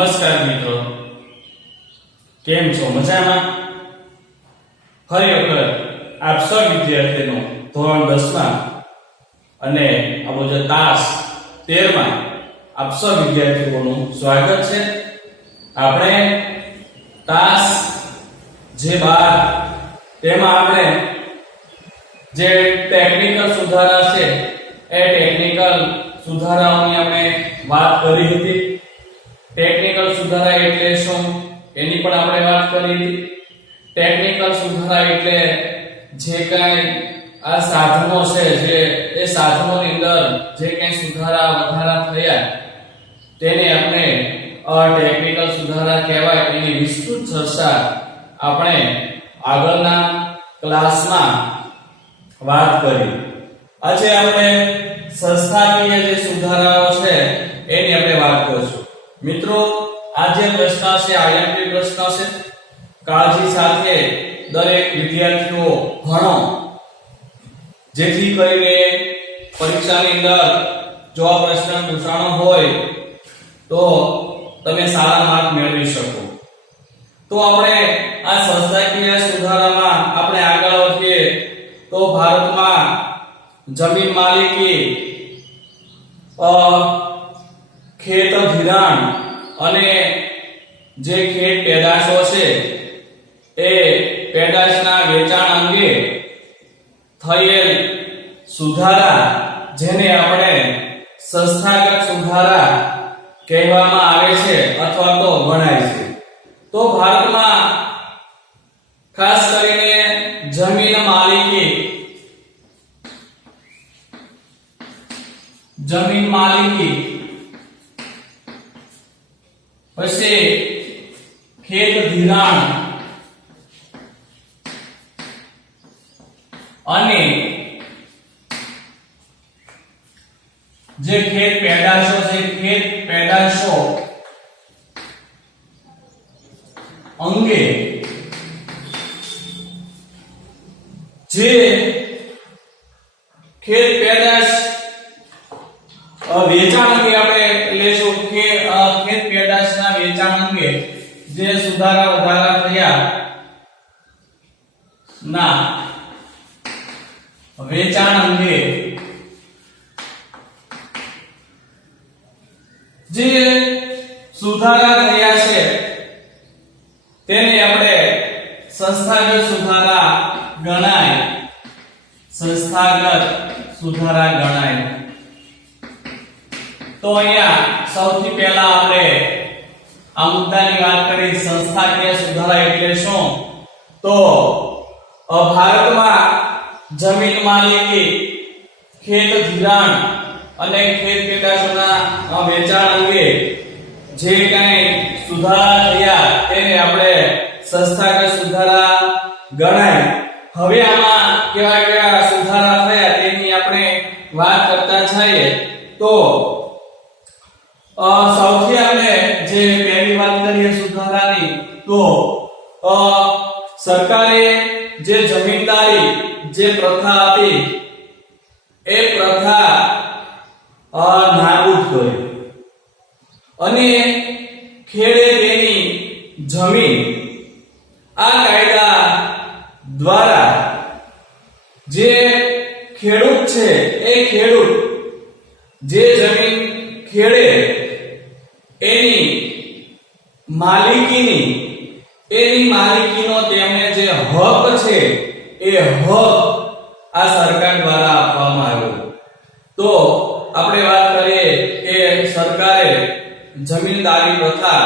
નમસ્કાર મિત્રો, કેમ છો? મજામાં? ફરી વખત આપ સૌ વિદ્યાર્થીનો ધોરણ 10 માં અને આપણો જે તાસ 13 માં આપ સૌ વિદ્યાર્થીઓનું સ્વાગત છે. આપણે તાસ જે 12 તેમાં આપણે જે ટેકનિકલ સુધારા છે એ ટેકનિકલ સુધારાઓની આપણે વાત કરી હતી. ટેકનિકલ સુધારા એટલે શું એની પણ આપણે વાત કરી હતી. ટેકનિકલ સુધારા એટલે જે કાંઈ આ સાધનો છે જે એ સાધનોની અંદર જે કાંઈ સુધારા વધારા થયા તેને આપણે ટેકનિકલ સુધારા કહેવાય. એની વિસ્તૃત ચર્ચા આપણે આગળના ક્લાસમાં વાત કરી. આજે આપણે સંસ્થાકીય જે સુધારાઓ છે એની આપણે વાત કરીશું. મિત્રો, આ જે પ્રશ્ન છે આઈએમપી પ્રશ્ન છે. કાળજી સાથે દરેક વિદ્યાર્થીઓ ભણો, જેથી કરીને પરીક્ષાની અંદર જો આ પ્રશ્ન પૂછાણો હોય તો તમે સારા માર્ક મેળવી શકો. તો આપણે આ સંસ્થાકીય સુધારામાં આપણે આગળ વધીએ તો ભારતમાં જમીન માલિકી, ખેત ધિરાણ અને જે ખેત પેદાશો છે એ પેદાશના વેચાણ અંગે થયેલ સુધારા, જેને આપણે સંસ્થાગત સુધારા કહેવામાં આવે છે અથવા તો ગણાય છે. તો ભારતમાં ખાસ કરીને જમીન માલિકી, પછી ખેત ધિરાણ અને જે ખેત પેદાશો છે, ખેત પેદાશો અંગે જે ખેત પેદાશ વેચાણ અંગે આપણે લેશું કે ખેત પેદાશના વેચાણ અંગે જે સુધારા વધારા થયા ના વેચાણ અંગે જે સુધારા થયા છે તેને આપણે સંસ્થાગત સુધારા ગણાય. સંસ્થાગત સુધારા ગણાય. તો અહીંયા સૌથી પહેલા આપણે આ મુદ્દાની વાત કરી. સંસ્થાકીય સુધારા એટલે શું? તો ભારતમાં જમીન માલિકી, ખેત ધિરાણ અને ખેત પેદાશોના વેચાણ અંગે જે કાંઈ સુધારા થયા તેને આપણે સંસ્થાગત સુધારા ગણાય. હવે આમાં કેવા કેવા સુધારા થયા તેની આપણે વાત કરતા જઈએ તો સૌથી આપણે જે પહેલી વાત કરીએ સુધારાની તો સરકારે જે જમીનદારી જે પ્રથા હતી એ પ્રથા નાબૂદ કરી અને ખેડે તેની જમીન આ કાયદા દ્વારા જે ખેડૂત છે એ ખેડૂત જે જમીન ખેડે એની માલિકીનો તેમને જે હક છે એ હક આ સરકાર દ્વારા આપવામાં આવ્યો. તો આપણે વાત કરીએ કે સરકારે જમીનદારી પ્રથા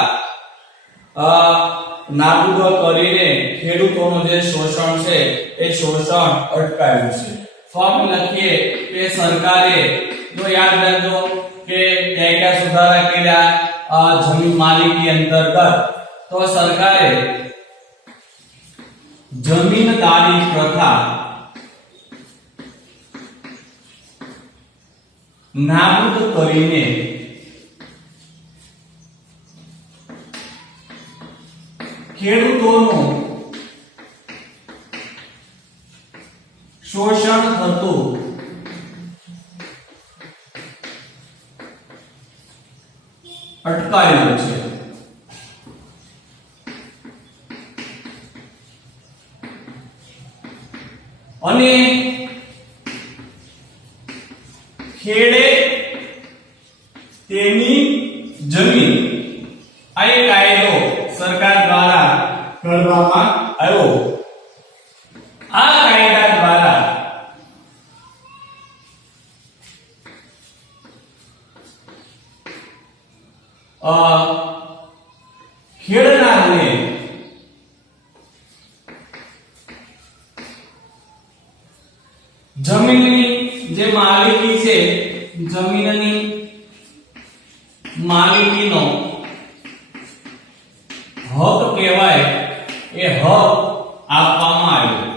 નાબૂદ કરીને ખેડૂતોનું જે શોષણ છે એ શોષણ અટકાવ્યું છે. ફોર્મ લખીએ કે સરકારે જો યાદ રાખજો કે કયા સુધારા કર્યા જમીન માલિકી અંતર્ગત. તો સરકારે જમીનદારી પ્રથા નાબૂદ કરીને ખેડૂતોનું શોષણ થતું અટકાવ્યું છે. અને ખેડે તેની જમીન આ એક કાયદો સરકાર દ્વારા ઘડવામાં આવ્યો. આ કાયદા દ્વારા ખેડનારને જમીનની જે માલિકી છે, જમીનની માલિકીનો હક કહેવાય, એ હક આપવામાં આવ્યો.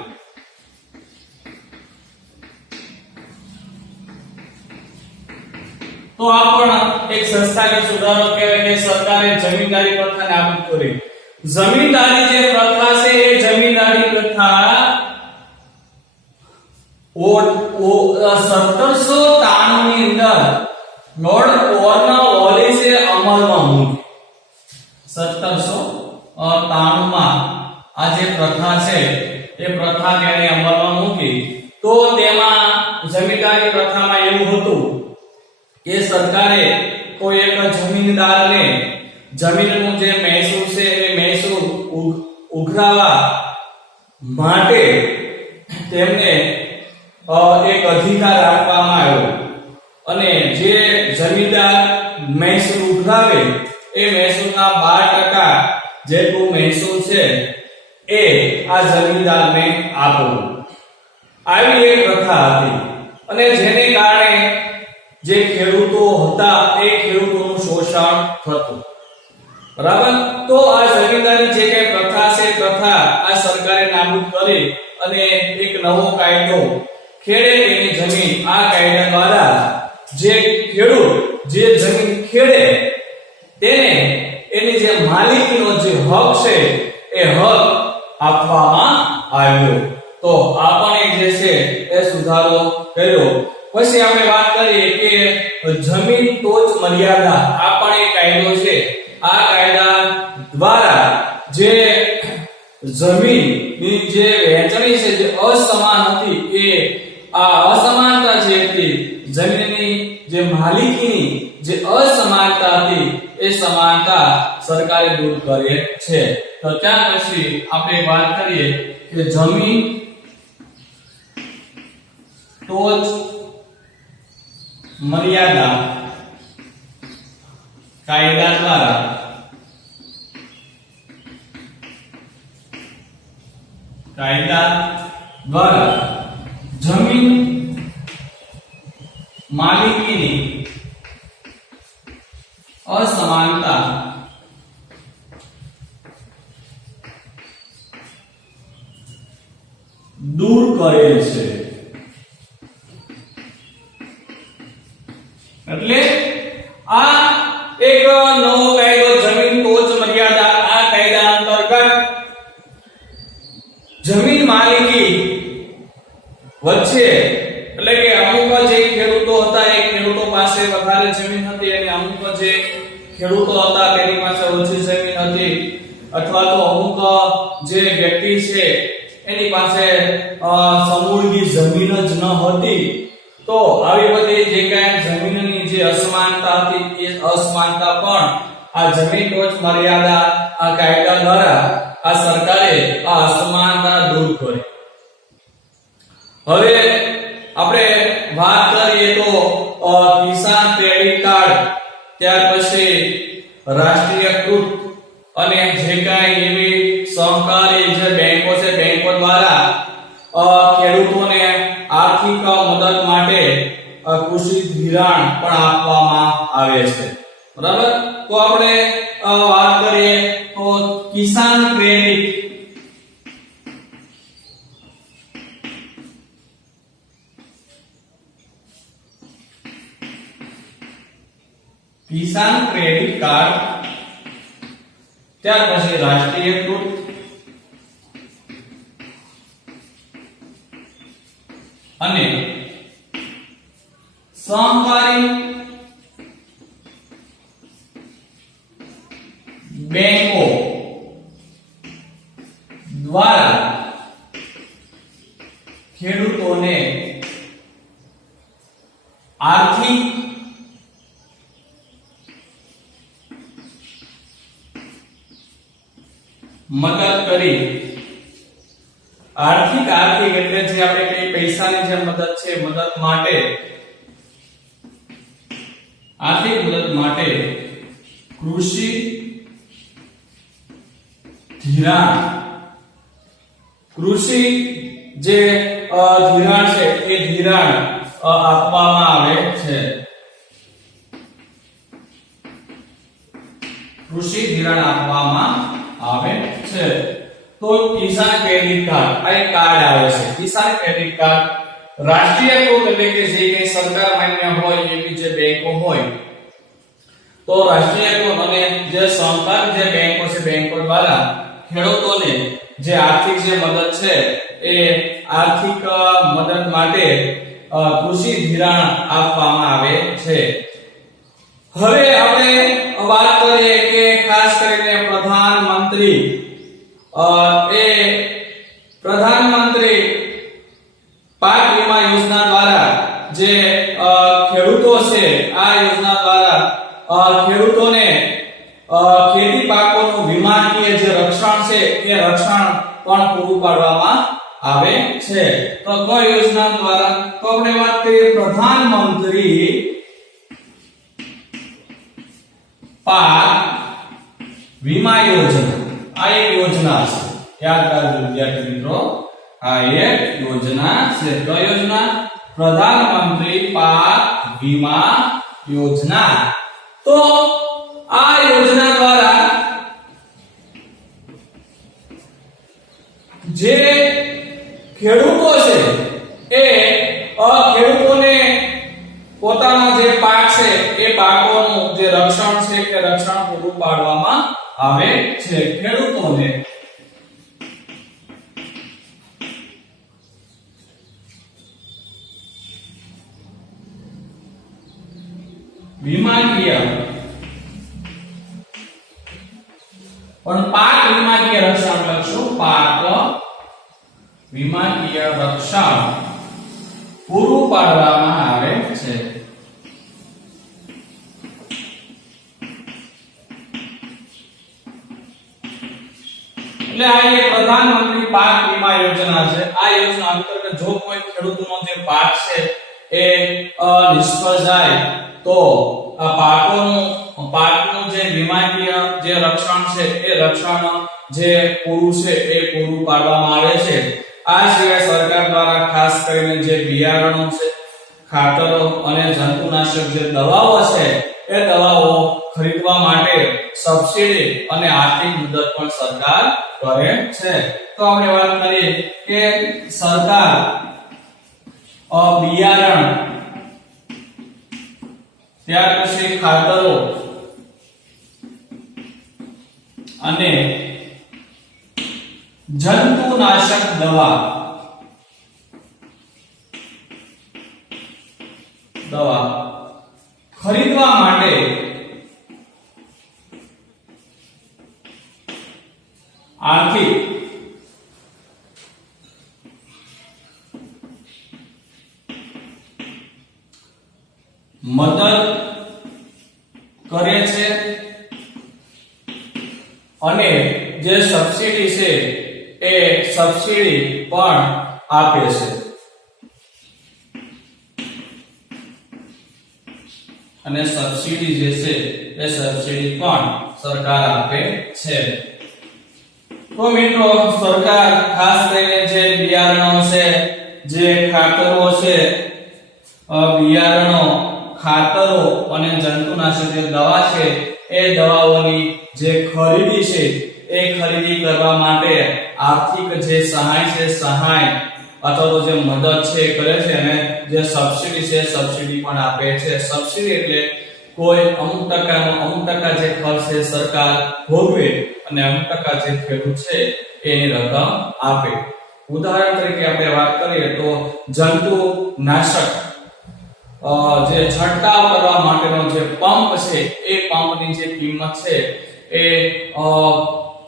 તો આ પણ એક સંસ્થાગત સુધારો કહેવાય કે સરકારે જમીનદારી પ્રથાને નાબૂદ કરી. જમીનદારી જે પ્રથા છે એ જમીનદારી પ્રથા 1793 ની અંદર લોર્ડ કોર્નવોલિસે અમલમાં મૂકી. 1793 માં આ જે પ્રથા છે એ પ્રથા તેને અમલમાં મૂકી. તો તેમાં જમીનદારી પ્રથામાં એવું હતું કે સરકારે કોઈ એક જમીનદારને જમીનનું જે મહેસૂલ છે એ મહેસૂલ ઉઘરાવવા માટે તેમને એક અધિકાર આપવામાં આવ્યો અને જે જમીનદાર મહેસૂલ ઉઘરાવે એ મહેસૂલના 12% જેટલું મહેસૂલ છે એ આ જમીનદારને આપવું. આવી એક પ્રથા હતી અને જેને કારણે જે ખેડૂતો હતા એ ખેડૂતોનું શોષણ થતું. બરાબર. તો આ જમીનદારી જે કઈ પ્રથા છે, પ્રથા આ સરકારે નાબૂદ કરી અને એક નવો કાયદો ખેડે તેની જમીન, આ કાયદા દ્વારા જે ખેડૂત જે જમીન ખેડે તેને એની જે માલિકીનો જે હક છે એ હક આપવામાં આવ્યો. તો આ પણ એક જે છે એ સુધારો કર્યો. પછી આપણે વાત કરીએ કે જમીન ટોચ મર્યાદા, આ પણ એક કાયદો છે. આ કાયદા દ્વારા જે જમીનની જે વહેંચણી છે જે અસમાન હતી એ આ અસમાનતા જે હતી જમીનની જે માલિકીની જે અસમાનતા હતી એ સમાનતા સરકારે દૂર કરે છે. તો ત્યાર પછી આપણે વાત કરીએ કે જમીન ટોચ મર્યાદા કાયદા દ્વારા જમીન માલિકીની અસમાનતા દૂર કરે છે. એટલે આ એક નવો કાયદો જમીન ટોચ મર્યાદા, આ કાયદા અંતર્ગત જમીન માલિકી વચ્ચે એટલે કે અમુક જે ખેડૂતો હતા એ ખેડૂતો પાસે વધારે જમીન હતી અને અમુક જે ખેડૂતો હતા તેની પાસે ઓછી જમીન હતી, અથવા તો અમુક જે વ્યક્તિ છે એની પાસે સમૂળગી જમીન જ ન હતી. તો આવી બધી જે કાંઈ જમીનની જે અસમાનતા હતી એ અસમાનતા પણ આ જમીન ટોચ મર્યાદા આ કાયદા દ્વારા આ સરકારે આ અસમાનતા દૂર કરી. હવે આપણે વાત કરીએ તો કિસાન ક્રેડિટ કાર્ડ, ત્યાર પછી રાષ્ટ્રીયકૃત અને જે કાંઈ એવી સહકારી જે બેંકો છે બેંકો દ્વારા ખેડૂતોને આર્થિક મદદ માટે કૃષિ ધિરાણ પણ આપવામાં આવે છે. બરાબર. તો આપણે વાત કરીએ તો કિસાન ક્રેડિટ કાર્ડ, ત્યાર પછી રાષ્ટ્રીયકૃત અને સહકારી બેંકો દ્વારા ખેડૂતોને આર્થિક મદદ કરી આર્થિક એટલે જે આપણે કઈ પૈસાની જે મદદ છે મદદ માટે આર્થિક મદદ માટે કૃષિ ધિરાણ કૃષિ જે ધિરાણ છે એ ધિરાણ આપવામાં આવે છે કૃષિ ધિરાણ આપવામાં આવે છે તો કિસાન ક્રેડિટ કાર્ડ આ એક કાર્ડ આવે છે કિસાન ક્રેડિટ કાર્ડ રાષ્ટ્રીયકૃત એટલે કે જે કઈ સરકાર માન્ય હોય એવી જે બેંકો હોય તો રાષ્ટ્રીયકૃત અને જે સહકારી જે બેંકો છે બેંકો દ્વારા ખેડૂતોને જે આર્થિક જે મદદ છે એ આર્થિક મદદ માટે કૃષિ ધિરાણ આપવામાં આવે છે હવે આપણે વાત કરીએ કે ખાસ કરીને પ્રધાનમંત્રી પાક વીમા યોજના દ્વારા જે ખેડૂતો છે આ યોજના દ્વારા ખેડૂતોને ખેતી પાકોનું વીમાકીય જે રક્ષણ છે એ રક્ષણ પણ પૂરું પાડવામાં આવે છે તો કઈ યોજના દ્વારા તો આપણે વાત કરીએ પ્રધાનમંત્રી પાક વીમા યોજના આ એક યોજના છે યાદ રાખજો વિદ્યાર્થી મિત્રો આ એક યોજના છે તો યોજના પ્રધાનમંત્રી પાક વીમા યોજના તો આ યોજના દ્વારા જે ખેડૂતો છે એ ખેડૂતોને પોતાના જે પાક છે એ પાકોનું જે રક્ષણ છે એ રક્ષણ પૂરું પાડવામાં આવે છે ખેડૂતોને વીમાકીય પણ પાક વીમાકીય રક્ષણ લખશું પાક વીમાકીય રક્ષણ પૂરું પાડવામાં આવે છે એટલે આ એક પ્રધાનમંત્રી પાક વીમા યોજના છે આ યોજના અંતર્ગત જો કોઈ ખેડૂતનો જે પાક છે એ નિષ્ફળ જાય તો આ પાકનું જે વીમાકીય જે રક્ષણ છે એ રક્ષણ જે પૂરું છે એ પૂરું પાડવામાં આવે છે આ સિવાય સરકાર દ્વારા ખાસ કરીને જે બિયારણો છે ખાતરો અને જંતુનાશક જે દવાઓ છે એ દવાઓ ખરીદવા માટે સબસિડી અને આર્થિક મદદ પણ સરકાર કરે છે તો આપણે વાત કરીએ કે સરકાર બિયારણ ત્યાર પછી ખાતરો અને જંતુનાશક દવા ખરીદવા માટે આર્થિક મદદ કરે છે અને જે સબસિડી છે એ સબસિડી પણ આપે છે અને સબસિડી જે છે એ સબસિડી પણ સરકાર આપે છે તો મિત્રો સરકાર ખાસ કરીને જે બિયારણો છે જે ખાતરો છે બિયારણો ખાતરો અને જંતુનાશક જે દવા છે એ દવાઓની જે ખરીદી છે એ ખરીદી કરવા માટે આર્થિક જે સહાય છે સહાય અથવા તો જે મદદ છે એ કરે છે અને જે સબસિડી છે સબસિડી પણ આપે છે સબસિડી એટલે કોઈ અમુક ટકા જે ખર્ચ છે સરકાર ભોગવે અને અમુક ટકા જે ખેડૂત છે એની રકમ આપે ઉદાહરણ તરીકે આપણે વાત કરીએ તો જંતુનાશક જે છંટકાવ કરવા માટેનો જે પંપ છે એ પંપની જે કિંમત છે એ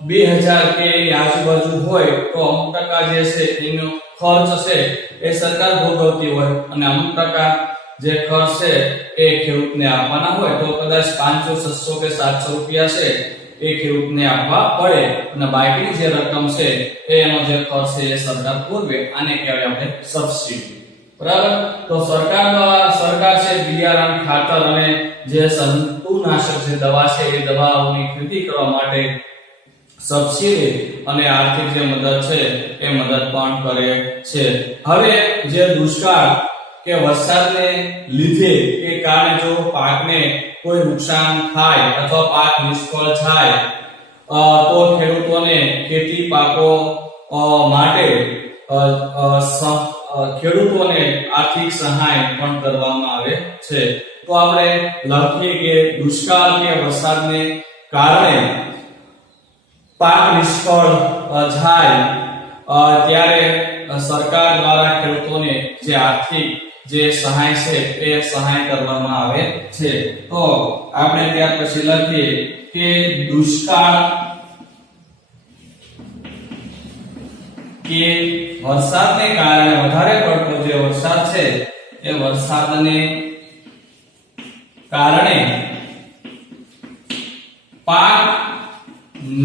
2000 કે એની આજુબાજુ હોય તો અમુક ટકા જે છે એનો ખર્ચ છે એ સરકાર ભોગવતી હોય અને અમુક ટકા જે ખર્ચ છે એ ખેડૂતને આપવાના હોય તો કદાચ 500 600 કે 700 રૂપિયા છે એ ખેડૂતને આપવા પડે અને બાકીની જે રકમ છે એનો જે ખર્ચ છે એ સરકાર પૂરવે. આને કહેવાય આપણે સબસિડી. બરાબર. તો સરકાર છે બિયારણ, ખાતર અને જે જંતુનાશક જે દવા છે એ દવાઓની ખરીદી કરવા માટે સબસિડી અને આર્થિક જે મદદ છે એ મદદ પણ કરે છે. હવે જે દુષ્કાળ કે વરસાદને લીધે કે કારણે જો પાકને કોઈ નુકસાન થાય અથવા પાક નિષ્ફળ થાય તો ખેડૂતોને ખેતી પાકો માટે ખેડૂતોને આર્થિક સહાય પણ કરવામાં આવે છે. તો આપણે લખીએ કે દુષ્કાળ કે વરસાદને કારણે પાક નિષ્ફળ જાય ત્યારે સરકાર દ્વારા ખેડૂતોને જે આર્થિક જે સહાય છે એ સહાય કરવામાં આવે છે. તો આપણે ત્યાર પછી લખીએ કે દુષ્કાળ કે વરસાદને કારણે વધારે પડતો જે વરસાદ છે એ વરસાદને કારણે પાક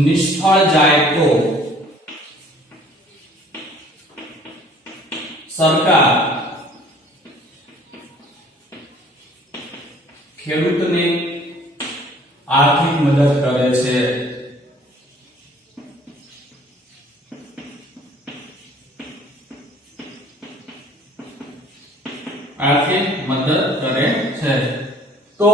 નિષ્ફળ જાય તો સરકાર ખેડૂતને આર્થિક મદદ કરે છે. આર્થિક મદદ કરે છે. તો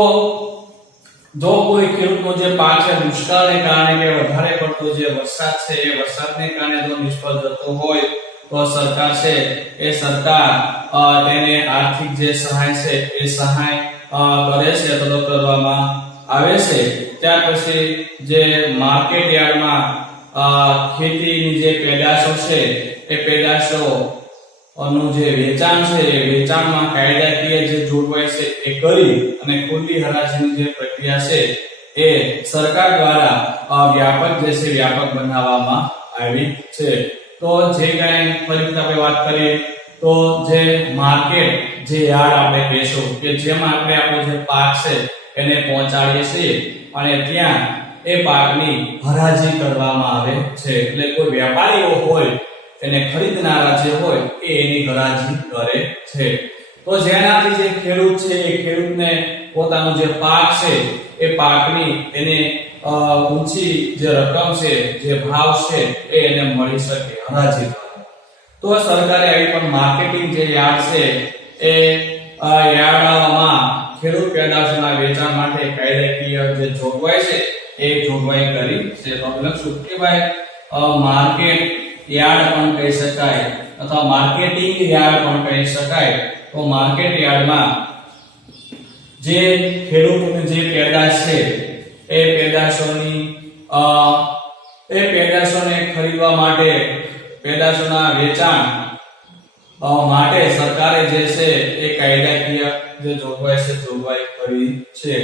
જો કોઈ ખેડૂતનો જે પાક છે દુષ્કાળને કારણે કે વધારે પડતો જે વરસાદ છે એ વરસાદને કારણે જો નિષ્ફળ જતો હોય તો સરકાર છે એ સરકાર તેને આર્થિક જે સહાય છે એ સહાય કરે છે તો કરવામાં આવે છે. ત્યાર પછી જે માર્કેટ યાર્ડમાં ખેતીની જે પેદાશો છે એ પેદાશો નું જે વેચાણ છે એ વેચાણમાં કાયદાકીય જે જોગવાઈ છે એ કરી અને ખુલ્લી હરાજીની જે પ્રક્રિયા છે એ સરકાર દ્વારા વ્યાપક જે છે વ્યાપક બનાવવામાં આવી છે. તો જે કાંઈ ફરીથી આપણે વાત કરીએ તો જે માર્કેટ જે યાર્ડ આપણે કહેશું કે જેમાં આપણે આપણો જે પાક છે એને પહોંચાડીએ છીએ અને ત્યાં એ પાકની હરાજી કરવામાં આવે છે. એટલે કોઈ વેપારીઓ હોય એને ખરીદનારા જે હોય એ એની હરાજી કરે છે. તો જેનાથી જે ખેડૂત છે એ ખેડૂતને પોતાનો જે પાક છે એ પાકની એને ઊંચી જે રકમ છે જે ભાવ છે એ એને મળી શકે હરાજી દ્વારા. તો સરકારે આવી પણ માર્કેટિંગ જે યાર્ડ છે એ યાર્ડમાં ખેડૂત પેદાશોના વેચાણ માટે કાયદાકીય જે જોગવાઈ છે એ જોગવાઈ કરી છે. તો આપણે લખશું કે ભાઈ માર્કેટ યાર્ડ પણ કહી શકાય અથવા માર્કેટિંગ યાર્ડ પણ કહી શકાય. તો માર્કેટ યાર્ડમાં જે ખેડૂતોની જે પેદાશ છે એ પેદાશોને ખરીદવા માટે પેદાશોના વેચાણ માટે સરકારે જે છે એ કાયદાકીય જે જોગવાઈ છે જોગવાઈ કરી છે.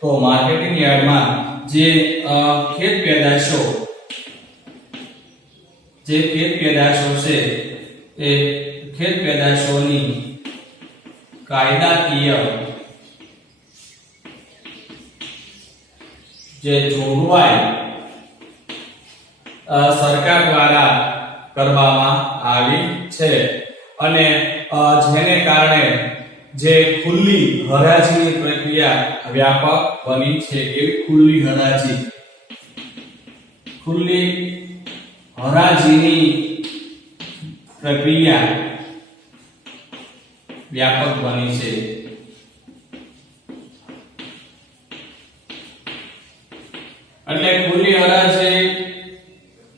તો માર્કેટિંગ યાર્ડમાં જે ખેત પેદાશો છે એ ખેત પેદાશોની કાયદાકીય જે જોગવાઈ સરકાર દ્વારા કરવામાં આવી છે અને જેને કારણે જે ખુલ્લી હરાજીની પ્રક્રિયા વ્યાપક બની છે. એવી ખુલ્લી હરાજીની પ્રક્રિયા વ્યાપક બની છે. એટલે ખુલ્લી હરાજી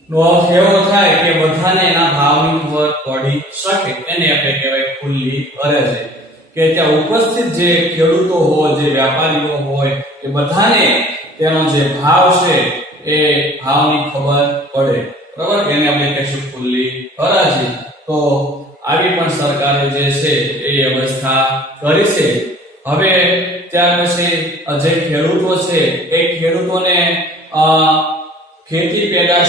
નો અર્થ એવો થાય કે બધાને એના ભાવની ખબર પડી શકે એને આપણે કહેવાય ખુલ્લી હરાજી. કે ત્યાં ઉપસ્થિત જે ખેડૂતો હોય જે વેપારીઓ હોય એ બધાને તેનો જે ભાવ છે એ ભાવની ખબર પડે. બરાબર. એને આપણે કહીશું ખુલ્લી હરાજી. તો આવી પણ સરકારે જે છે એ વ્યવસ્થા કરી છે. હવે ત્યાર પછી જે ખેડૂતો છે એ ખેડૂતોને ખેતી પેદાશ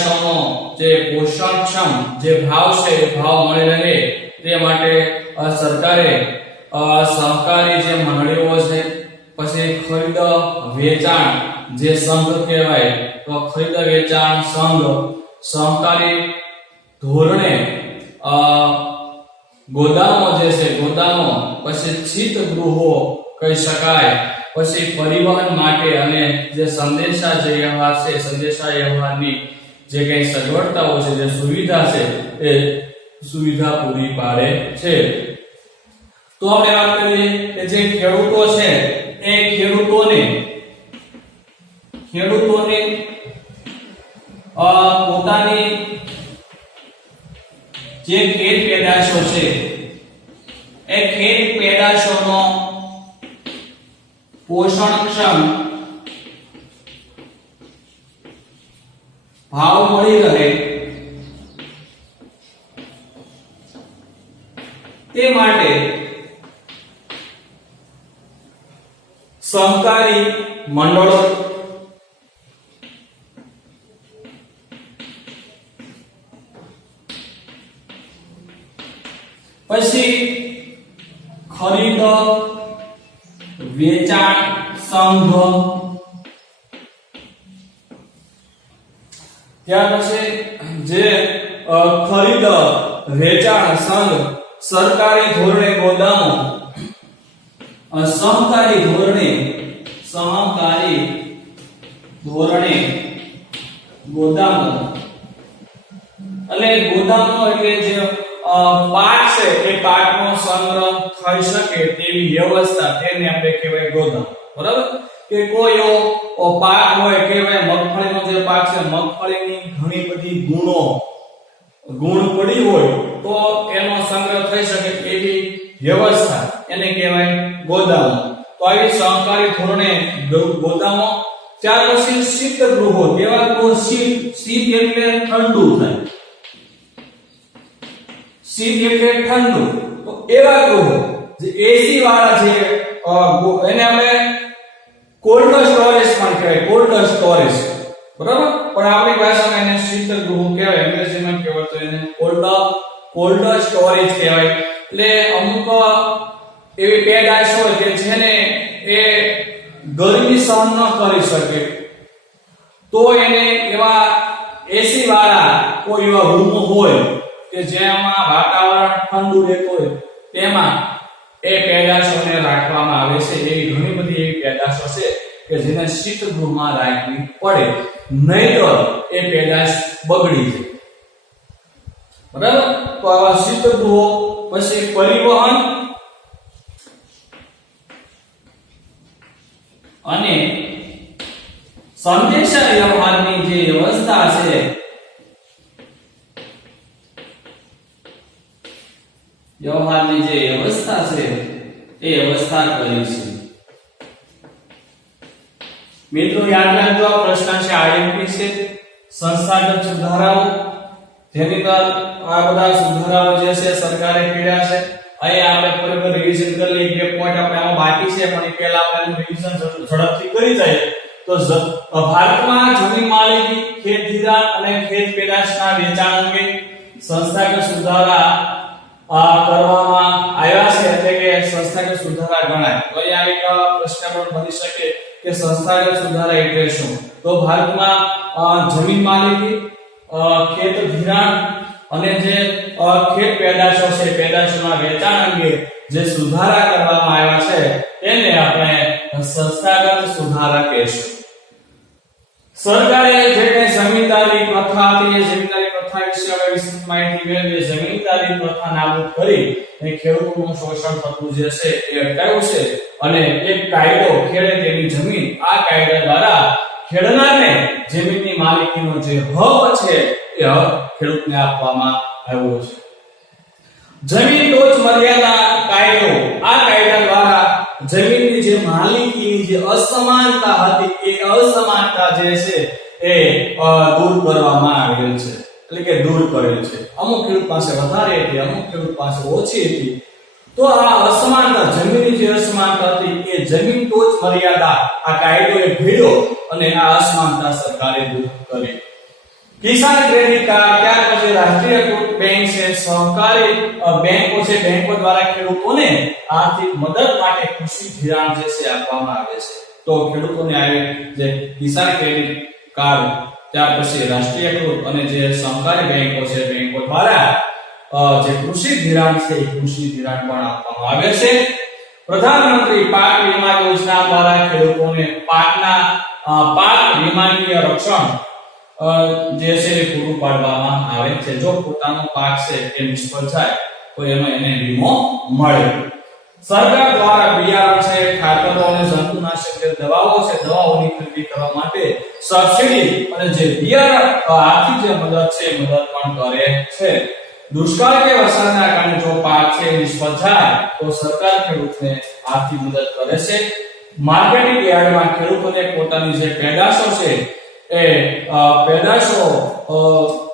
જે પોષણક્ષમ જે ભાવ છે એ ભાવ મળી રહે તે માટે સરકારે સહકારી જે મંડળીઓ છે, પછી ખરીદ વેચાણ જે સંઘ કહેવાય તો ખરીદ વેચાણ સંઘ, સહકારી ધોરણે ગોદામો જે છે ગોદામો, પછી શીત ગૃહો કહી શકાય, પછી પરિવહન માટે અને જે સંદેશા જે વ્યવહાર છે સંદેશા વ્યવહારની જે કઈ સગવડતાઓ છે જે સુવિધા છે એ સુવિધા પૂરી પાડે છે. તો આપણે વાત કરીએ કે જે ખેડૂતો છે એ ખેડૂતોને પોતાની જે ખેત પેદાશો છે એ ખેત પેદાશોનો પોષણક્ષમ ભાવ મળી રહે તે માટે સહકારી મંડળો, પછી ખરીદ વેચાણ સંઘ, ત્યાર પછી જે ખરીદ વેચાણ સંઘ, સરકારી ધોરણે ગોદામો, સહકારી ધોરણે ગોદામો, એટલે ગોદામો એટલે જે પાક છે એ પાકનો સંગ્રહ થઈ શકે તેવી વ્યવસ્થા તેને આપણે કહેવાય ગોદામ. બરાબર કે કોઈ એવો પાક હોય કે મગફળીનો જે પાક છે મગફળીની ઘણી બધી ગુણ પડી હોય તો એનો સંગ્રહ થઈ શકે એવી વ્યવસ્થા એને કહેવાય ગોદામો. તો આવી સહકારી ધોરણે ગોદામો. ત્યાર પછી શીત ગૃહો, કેવા ગૃહો? શીત એટલે ઠંડુ થાય, શીત એટલે ઠંડુ, તો એવા ગૃહો જે એસી વાળા છે એને આપણે કોલ્ડ સ્ટોરેજ પણ કહેવાય, કોલ્ડ સ્ટોરેજ. બરાબર, પણ આપણી ભાષામાં એને શીત ગૃહ કહેવાય, અંગ્રેજીમાં કહેવાય તો એને કોલ્ડ સ્ટોરેજ કહેવાય. એટલે અમુક એવી પેદાશ હોય કે જેને એ ગરમી સહન ન કરી શકે તો એને એવા એસી વાળા કોઈ એવા રૂમ હોય કે જેમાં વાતાવરણ ઠંડુ રહેતું હોય તેમાં એ પેદાશોને રાખવામાં આવે છે. એવી ઘણી બધી એવી પેદાશો છે કે જેને શીત ગૃહમાં રાખવી પડે, નહીંતર એ પેદાશ બગડી જાય. બરાબર, તો આવા શીત ગૃહો. પછી પરિવહન અને સંદેશા વ્યવહારની જે વ્યવસ્થા છે એ વ્યવસ્થા કરી છે. મિત્રો યાદ રાખજો, આ પ્રશ્ન છે આઈએમપી છે. સંસ્થાગત સુધારાઓ, જેની અંદર આ બધા સુધારાઓ જે છે સરકારે કર્યા છે. અહીંયા આપણે ફરીથી રિવિઝન કરી લઈએ. બે પોઈન્ટ આપણે આમાં બાકી છે પણ એ પહેલા આપણે રિવિઝન ઝડપથી કરી જઈએ. તો ભારતમાં જમીન માલિકી, ખેત ધિરાણ અને ખેત પેદાશના વેચાણ અંગે સંસ્થાગત સુધારા કરવામાં આવ્યા છે, એટલે કે સંસ્થાગત સુધારા ગણાય. તો અહીંયા એક પ્રશ્ન પણ બની શકે કે સંસ્થાગત સુધારા એટલે શું? તો ભારતમાં જમીન માલિકી, ખેત ધિરાણ અને જે ખેત પેદાશો છે પેદાશોના વેચાણ અંગે જે સુધારા કરવામાં આવ્યા છે તેને આપણે સંસ્થાગત સુધારા કહેશું. સરકારે જે કઈ જમીનદારી પ્રથા હતી એ જમીનદારી પ્રથા વિશે હવે વિસ્તૃત માહિતી મેળવીએ. જમીનદારી પ્રથા નાબૂદ કરી અને ખેડૂતોનું શોષણ થતું જે છે એ અટકાવ્યું છે અને એક કાયદો ખેડે તેની જમીન, આ કાયદા દ્વારા ખેડનારને જમીનની માલિકીનો જે હક છે એ હક ખેડૂતને આપવામાં આવ્યો છે. જમીન ટોચ મર્યાદા કાયદો, આ કાયદા દ્વારા જમીનની જે માલિકીની જે અસમાનતા હતી એ અસમાનતા જે છે એ દૂર કરવામાં આવેલ છે, એટલે કે દૂર કરેલ છે. અમુક ખેડૂત પાસે વધારે હતી, અમુક ખેડૂત પાસે ઓછી હતી. તો આ અસમાનતા, જમીનની જે અસમાનતા હતી એ જમીન ટોચ મર્યાદા આ કાયદોએ ભેળ્યો અને આ અસમાનતા સરકારે દૂર કરી. કિસાન ક્રેડિટ કાર્ડ, ત્યાર પછી રાષ્ટ્રીયકૃત બેંક છે, સહકારી બેંકો છે, બેંકો દ્વારા ખેડૂતોને આર્થિક મદદ માટે કૃષિ ધિરાણ જે છે આપવામાં આવે છે. તો ખેડૂતોને આવે જે કિસાન ક્રેડિટ કાર્ડ, ત્યાર પછી રાષ્ટ્રીયકૃત અને જે સહકારી બેંકો છે, બેંકો દ્વારા જે કૃષિ ધિરાણ છે એ કૃષિ ધિરાણ પણ આપવામાં આવે છે. પ્રધાનમંત્રી પાક વીમા યોજના દ્વારા ખેડૂતોને પાક વીમાકીય રક્ષણ જે છે એ પૂરું પાડવામાં આવે છે. જો પોતાનો પાક છે એ નિષ્ફળ જાય તો એમાં એને વીમો મળે. સરકાર દ્વારા બિયારણ છે, ખાતરો અને જંતુનાશક જે દવાઓ છે, દવાઓની ખરીદી કરવા માટે સબસિડી અને જે બિયારણ આર્થિક જે મદદ છે એ મદદ પણ કરે છે. દુષ્કાળ કે વરસાદના કારણે જો પાક છે નિષ્ફળ જાય તો સરકાર ખેડૂતને આર્થિક મદદ કરે છે. માર્કેટિંગ યાર્ડમાં ખેડૂતોને પોતાની જે પેદાશો છે એ પેદાશો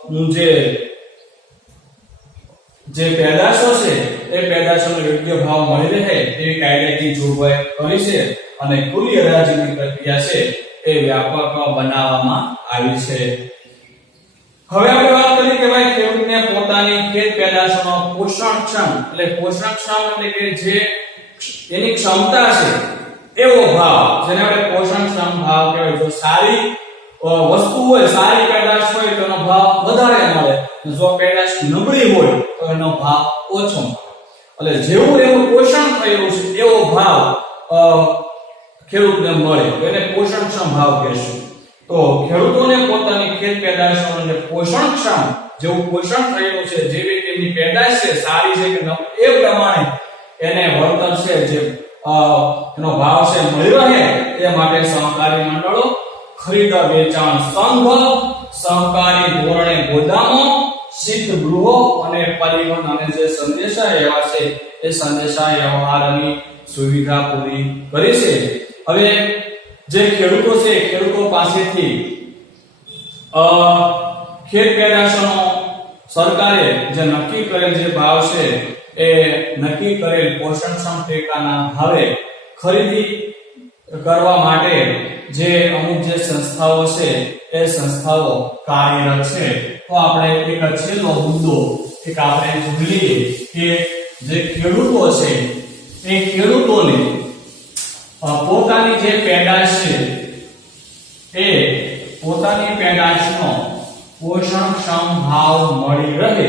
નું જે પેદાશો છે એ પેદાશોનો યોગ્ય ભાવ મળી રહે તેવી કાયદાકીય જોગવાઈ કરી છે અને ખુલ્લી હરાજીની પ્રક્રિયા છે એ વ્યાપક બનાવવામાં આવી છે. હવે આપણે વાત કરીએ કે ભાઈ ખેડૂતને પોતાની ખેત પેદાશોનો પોષણક્ષમ એટલે કે જે એની ક્ષમતા છે એવો ભાવ, જેને આપણે પોષણક્ષમ ભાવ કહેવાય. જો સારી વસ્તુ હોય, સારી પેદાશ હોય તો એનો ભાવ વધારે મળે, જો પેદાશ નબળી હોય તો એનો ભાવ ઓછો મળે. એટલે જેવું એનું પોષણ થયેલું છે એવો ભાવ ખેડૂતને મળે તો એને પોષણક્ષમ ભાવ કહેશું. તો ખેડૂતોને પોતાની ખેત પેદાશોને પોષણક્ષમ, જેવું પોષણ થયેલું છે, જેવી તેમની પેદાશ છે સારી છે કે નબળી, એ પ્રમાણે એને વળતર છે જે એનો ભાવ છે મળી રહે તે માટે સહકારી મંડળો, ખરીદ વેચાણ સંઘ, સહકારી ધોરણે ગોદામો, શીત ગૃહો અને પરિવહન અને જે સંદેશા વ્યવહાર છે એ સંદેશા વ્યવહારની સુવિધા પૂરી કરી છે. હવે જે ખેડૂતો છે, ખેડૂતો પાસેથી ખેત પેદાશોનો સરકારે જે નક્કી કરેલ જે ભાવ છે એ નક્કી કરેલ પોષણક્ષમ ટેકાના ભાવે ખરીદી કરવા માટે જે અમુક જે સંસ્થાઓ છે એ સંસ્થાઓ કાર્યરત છે. તો આપણે એક છેલ્લો મુદ્દો એક આપણે જોઈ લઈએ કે જે ખેડૂતો છે એ ખેડૂતોને પોતાની જે પેદાશ છે એ પોતાની પેદાશનો પોષણક્ષમ ભાવ મળી રહે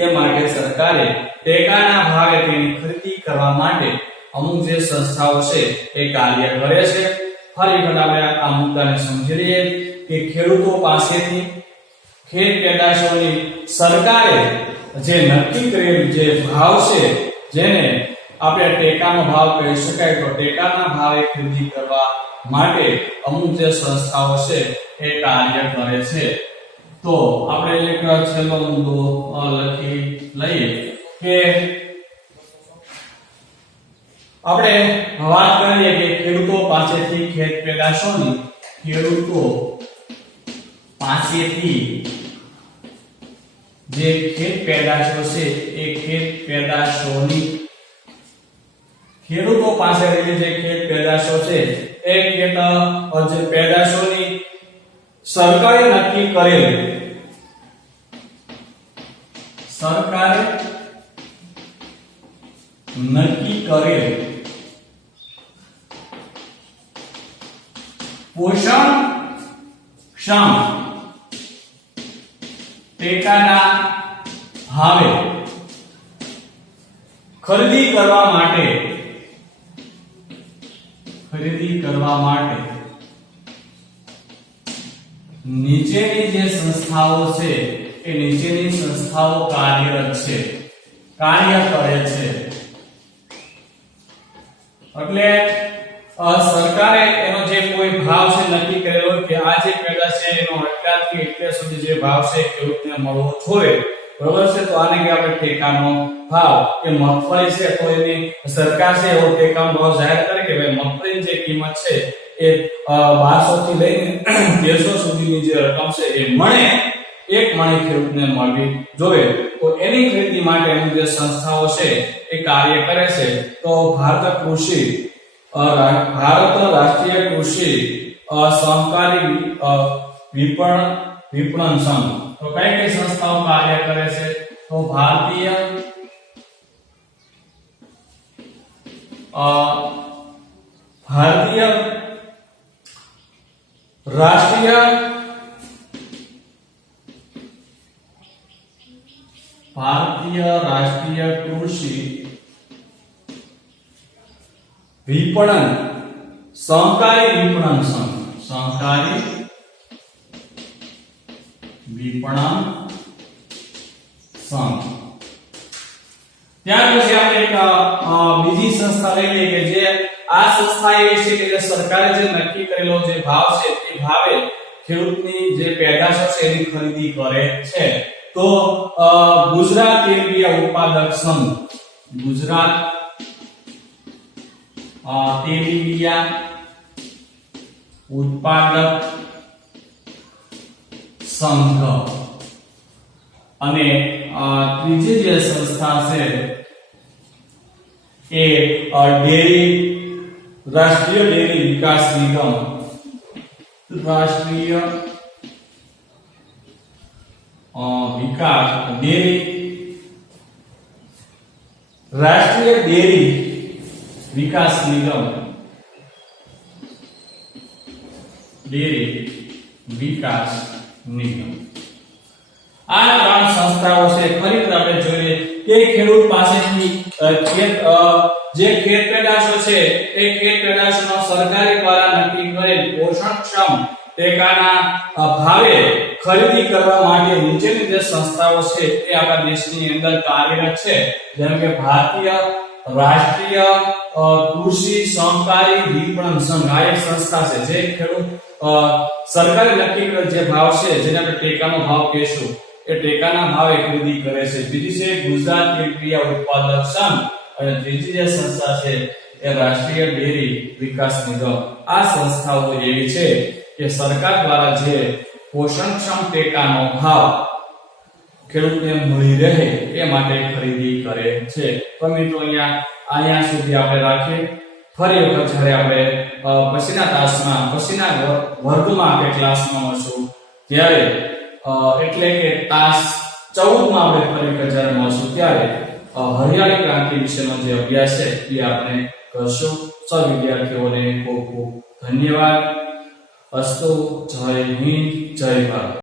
એ માટે સરકારે ટેકાના ભાવે તેની ખરીદી કરવા માટે અમુક જે સંસ્થાઓ છે એ કાર્ય કરે છે. ફરી વખત આપણે આ મુદ્દાને સમજી લઈએ કે ખેડૂતો પાસેથી ખેત પેદાશોની સરકારે જે નક્કી કરેલ જે ભાવ છે, જેને આપણે ટેકાનો ભાવ કહી શકાય, તો ટેકાના ભાવે ખરીદી કરવા માટે અમુક જે સંસ્થાઓ છે એ કાર્ય કરે છે. તો આપણે એક છેલ્લો મુદ્દો લખી લઈએ કે આપણે વાત કરીએ કે ખેડૂતો પાસેથી ખેત પેદાશોની જે ખેત પેદાશો છે એ ખેત પેદાશોની ખેડૂતો પાસે રહેલી જે ખેત પેદાશો છે એ ખેત જે પેદાશોની સરકારે નક્કી કરેલ પોષણક્ષમ ટેકાના ભાવે ખરીદી કરવા માટે નીચેની જે સંસ્થાઓ છે એ નીચેની સંસ્થાઓ કાર્યરત છે, કાર્ય કરે છે. એટલે સરકારે એનો જે કોઈ ભાવ છે નક્કી કરેલો કે આ જે પેદાશ છે એનો એટલાથી એટલે સુધી જે ભાવ છે ખેડૂતને મળવો જોઈએ, બરોબર છે. તો આને કે આપણે ટેકાનો ભાવ, એ મગફળી છે તો એની સરકાર છે એવો ટેકાનો ભાવ જાહેર કરે કે ભાઈ મગફળીની જે કિંમત છે એ 1200 થી લઈને 1300 સુધીની જે રકમ છે એ મણે એક મણે ખેડૂતને મળવી જોઈએ. તો એની ખરીદી માટે અમુક જે સંસ્થાઓ છે એ કાર્ય કરે છે. તો ભારત રાષ્ટ્રીય કૃષિ સહકારી વિપણન વિપણન સંઘ. તો કઈ કઈ સંસ્થાઓ કાર્ય કરે છે? તો ભારતીય રાષ્ટ્રીય કૃષિ વિપણન સહકારી વિપણન સંઘ. સહકારી વિપણન સંઘ. ત્યાર પછી આપણે એક બીજી સંસ્થા લઈ લઈએ કે જે આ સંસ્થા એવી છે કે જે સરકારે જે નક્કી કરેલો જે ભાવ છે તે ભાવે ખેડૂતની જે પેદાશો છે એની ખરીદી કરે છે. તો ગુજરાત તેલીબિયા ઉત્પાદક સંઘ. ગુજરાત તેલીબિયા ઉત્પાદક સંઘ. અને ત્રીજી જે સંસ્થા છે એ રાષ્ટ્રીય ડેરી વિકાસ નિગમ. રાષ્ટ્રીય ડેરી વિકાસ નિગમ. ડેરી વિકાસ નિગમ. આ ત્રણ સંસ્થાઓ છે. ફરીથી આપણે જોઈએ કે ખેડૂત પાસેથી જે ખેત પેદાશો છે એ ખેત પેદાશોનો સરકારી દ્વારા નક્કી કરેલ પોષણક્ષમ ટેકાના ભાવે ખરીદી કરવા માટે નીચેની જે સંસ્થાઓ છે તે આપણા દેશની અંદર કાર્યરત છે. જેમ કે ભારતીય રાષ્ટ્રીય કૃષિ સહકારી વિપણન સંઘ. આ એક સંસ્થા છે જે ખેડૂત સરકારે નક્કી કરેલ જે ભાવ છે જેને આપણે ટેકાનો ભાવ કહીશું એ ટેકાના ભાવે ખરીદી કરે છે. બીજી છે ગુજરાત તેલીબિયા ઉત્પાદક સંઘ. અને ત્રીજી જે સંસ્થા છે એ રાષ્ટ્રીય ડેરી વિકાસ નિગમ. આ સંસ્થાઓ એવી છે કે સરકાર દ્વારા જે પોષણક્ષમ ટેકાનો ભાવ ખેડૂતને મળી રહે એ માટે ખરીદી કરે છે. તો મિત્રો અહીંયા સુધી આપણે રાખીએ. ફરી વખત જ્યારે આપણે પછીના વર્ગમાં આપણે ક્લાસમાં મળશું ત્યારે એટલે કે તાસ 14 માં આપણે ફરી વખત જ્યારે મળશું ત્યારે હરિયાળી ક્રાંતિ વિશેનો જે અભ્યાસ છે એ આપણે કરશું. સૌ વિદ્યાર્થીઓને ખૂબ ખૂબ ધન્યવાદ. અસ્તુ. જય હિન્દ, જય ભારત.